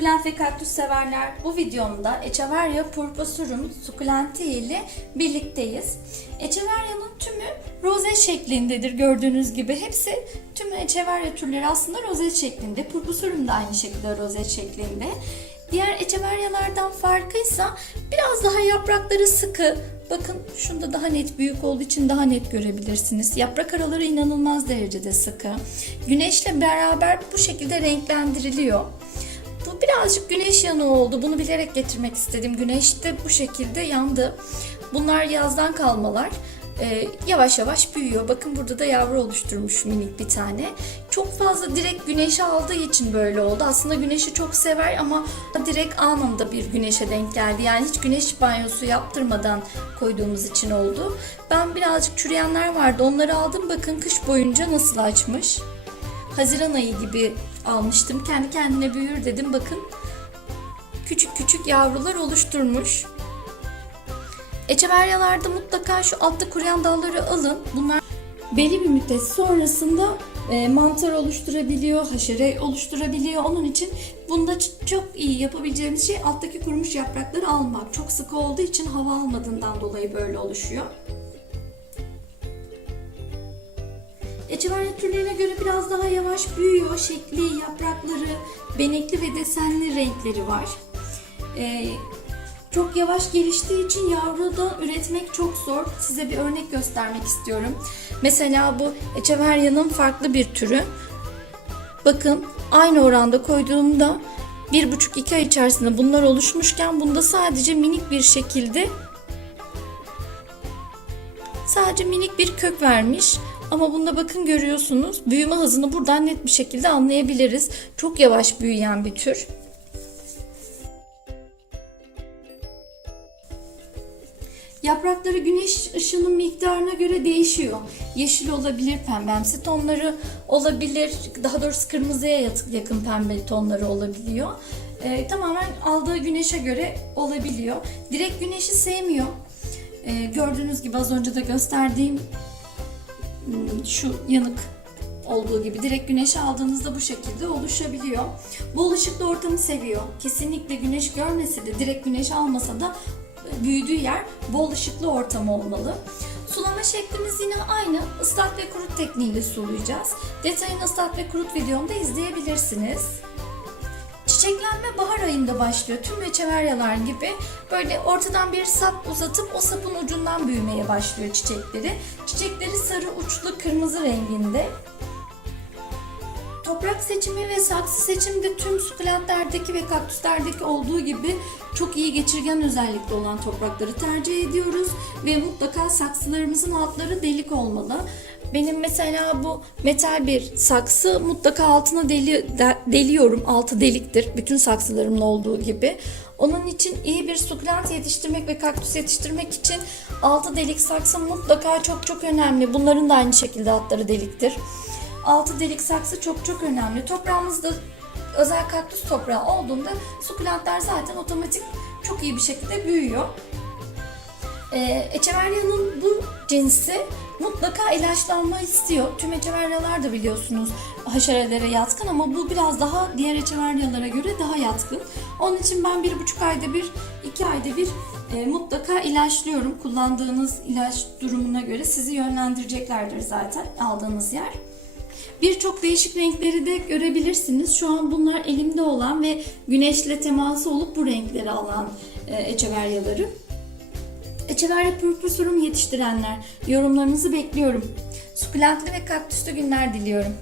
Sukulent ve kaktüs severler bu videomda Echeveria purpusurum sukulenti ile birlikteyiz. Echeveria'nın tümü rozet şeklindedir gördüğünüz gibi. Hepsi tüm Echeveria türleri aslında rozet şeklinde. Purpusurum da aynı şekilde rozet şeklinde. Diğer Echeveria'lardan farkıysa biraz daha yaprakları sıkı. Bakın şunda daha net büyük olduğu için daha net görebilirsiniz. Yaprak araları inanılmaz derecede sıkı. Güneşle beraber bu şekilde renklendiriliyor. Bu birazcık güneş yanığı oldu. Bunu bilerek getirmek istedim. Güneş de bu şekilde yandı. Bunlar yazdan kalmalar. Ee, yavaş yavaş büyüyor. Bakın burada da yavru oluşturmuş minik bir tane. Çok fazla direkt güneşe aldığı için böyle oldu. Aslında güneşi çok sever ama direkt anında bir güneşe denk geldi. Yani hiç güneş banyosu yaptırmadan koyduğumuz için oldu. Ben birazcık çürüyenler vardı. Onları aldım. Bakın kış boyunca nasıl açmış. Haziran ayı gibi almıştım. Kendi kendine büyür dedim. Bakın küçük küçük yavrular oluşturmuş. Echeveryalarda mutlaka şu altta kuruyan dalları alın. Bunlar belli bir müddet sonrasında e, mantar oluşturabiliyor, haşere oluşturabiliyor. Onun için bunda çok iyi yapabileceğimiz şey alttaki kurumuş yaprakları almak. Çok sıkı olduğu için hava almadığından dolayı böyle oluşuyor. Echeverya türlerine göre biraz daha yavaş büyüyor. Şekli, yaprakları, benekli ve desenli renkleri var. Ee, çok yavaş geliştiği için yavruda üretmek çok zor. Size bir örnek göstermek istiyorum. Mesela bu Echeverya'nın farklı bir türü. Bakın aynı oranda koyduğumda bir buçuk iki ay içerisinde bunlar oluşmuşken bunda sadece minik bir şekilde Sadece minik bir kök vermiş. Ama bunda bakın görüyorsunuz büyüme hızını buradan net bir şekilde anlayabiliriz. Çok yavaş büyüyen bir tür. Yaprakları güneş ışığının miktarına göre değişiyor. Yeşil olabilir, pembemsi tonları olabilir. Daha doğrusu kırmızıya yakın pembe tonları olabiliyor. Ee, tamamen aldığı güneşe göre olabiliyor. Direkt güneşi sevmiyor. Ee, gördüğünüz gibi az önce de gösterdiğim hmm, şu yanık olduğu gibi direkt güneşe aldığınızda bu şekilde oluşabiliyor. Bol ışıklı ortamı seviyor. Kesinlikle güneş görmese de direkt güneş almasa da e, büyüdüğü yer bol ışıklı ortam olmalı. Sulama şeklimiz yine aynı. Islat ve kurut tekniğiyle sulayacağız. Detayını ıslat ve kurut videomda izleyebilirsiniz. Çiçeklenme bahar ayında başlıyor. Tüm reçeveryalar gibi böyle ortadan bir sap uzatıp o sapın ucundan büyümeye başlıyor çiçekleri. Çiçekleri sarı uçlu kırmızı renginde. Toprak seçimi ve saksı seçimi de tüm sukulentlerdeki ve kaktüslerdeki olduğu gibi çok iyi geçirgen özellikli olan toprakları tercih ediyoruz ve mutlaka saksılarımızın altları delik olmalı. Benim mesela bu metal bir saksı mutlaka altına deli, de- deliyorum. Altı deliktir. Bütün saksılarımın olduğu gibi. Onun için iyi bir sukulent yetiştirmek ve kaktüs yetiştirmek için altı delik saksı mutlaka çok çok önemli. Bunların da aynı şekilde altları deliktir. Altı delik saksı çok çok önemli. Toprağımızda özel kaktüs toprağı olduğunda sukulentler zaten otomatik çok iyi bir şekilde büyüyor. Ee, Echeverya'nın bu cinsi mutlaka ilaçlanma istiyor. Tüm Echeverya'lar da biliyorsunuz haşerelere yatkın ama bu biraz daha diğer Echeverya'lara göre daha yatkın. Onun için ben bir buçuk ayda bir, iki ayda bir e, mutlaka ilaçlıyorum. Kullandığınız ilaç durumuna göre sizi yönlendireceklerdir zaten aldığınız yer. Birçok değişik renkleri de görebilirsiniz. Şu an bunlar elimde olan ve güneşle teması olup bu renkleri alan e, echeveryaları. Echeverya purpusurum yetiştirenler, yorumlarınızı bekliyorum. Sukulentli ve kaktüslü günler diliyorum.